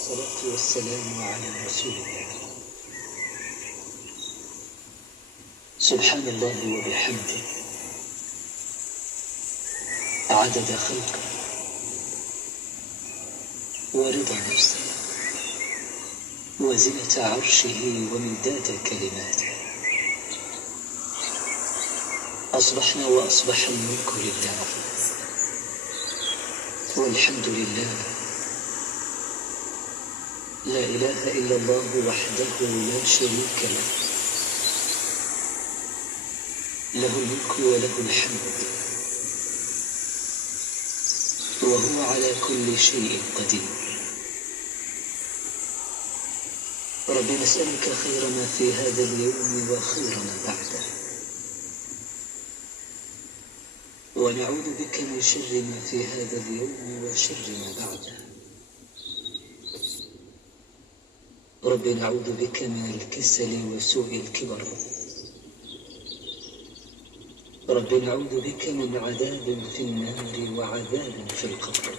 والصلاة والسلام على رسول الله. سبحان الله وبحمده عدد خلقه ورضا نفسه وزنة عرشه ومداد كلماته. أصبحنا وأصبح الملك لله والحمد لله، لا إله إلا الله وحده لا شريك له، له الملك وله الحمد وهو على كل شيء قدير. رب نسألك خير ما في هذا اليوم وخير ما بعده، ونعوذ بك من شر ما في هذا اليوم وشر ما بعده. رب نعوذ بك من الكسل وسوء الكبر. رب نعوذ بك من عذاب في النار وعذاب في القبر.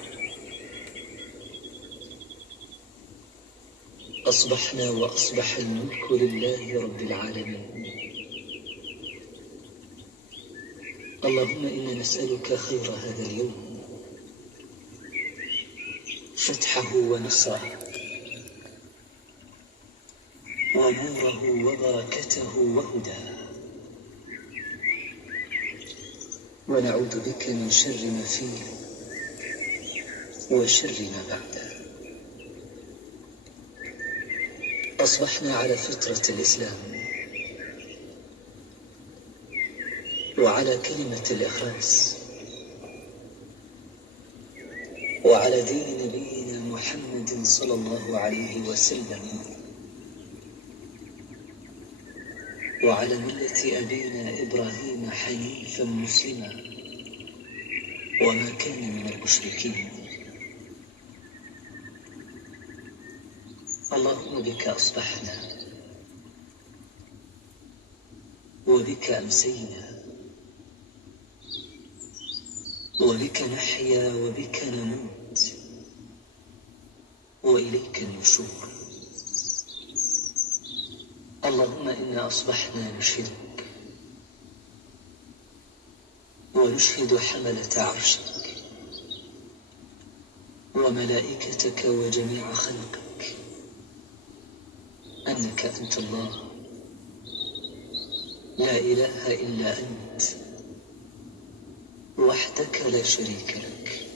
أصبحنا وأصبح الملك لله رب العالمين. اللهم إنا نسألك خير هذا اليوم، فتحه ونصره ونوره وبركته وهداه، ونعوذ بك من شر ما فيه وشر ما بعده. أصبحنا على فطرة الإسلام وعلى كلمة الإخلاص وعلى دين نبينا محمد صلى الله عليه وسلم وعلى ملة أبينا إبراهيم حنيفا مسلما وما كان من المشركين. اللهم بك أصبحنا وبك أمسينا وبك نحيا وبك نموت وإليك النشور. اللهم إنا أصبحنا نشهدك ونشهد حملة عرشك وملائكتك وجميع خلقك أنك أنت الله لا إله إلا أنت وحدك لا شريك لك،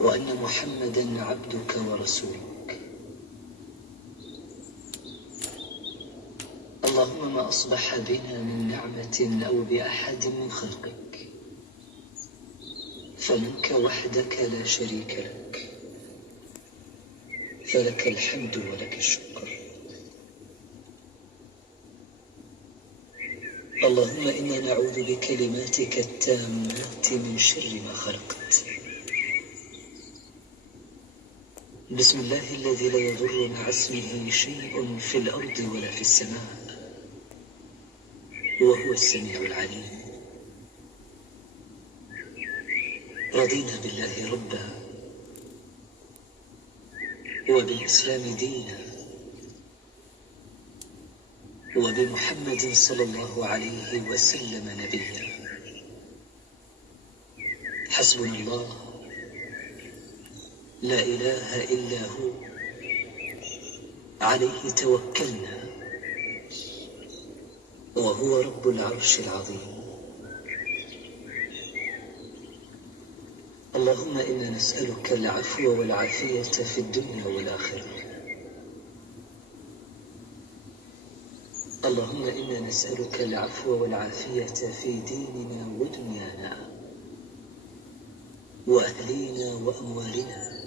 وأن محمدا عبدك ورسولك. اللهم ما أصبح بنا من نعمة أو بأحد من خلقك فمنك وحدك لا شريك لك، فلك الحمد ولك الشكر. اللهم إنا نعوذ بكلماتك التامات من شر ما خلقت. بسم الله الذي لا يضر مع اسمه شيء في الأرض ولا في السماء وهو السميع العليم. رضينا بالله ربا وبالإسلام دينا وبمحمد صلى الله عليه وسلم نبيا. حسبنا الله لا إله إلا هو عليه توكلنا وهو رب العرش العظيم. اللهم إنا نسألك العفو والعافية في الدنيا والآخرة. اللهم إنا نسألك العفو والعافية في ديننا ودنيانا وأهلينا وأموالنا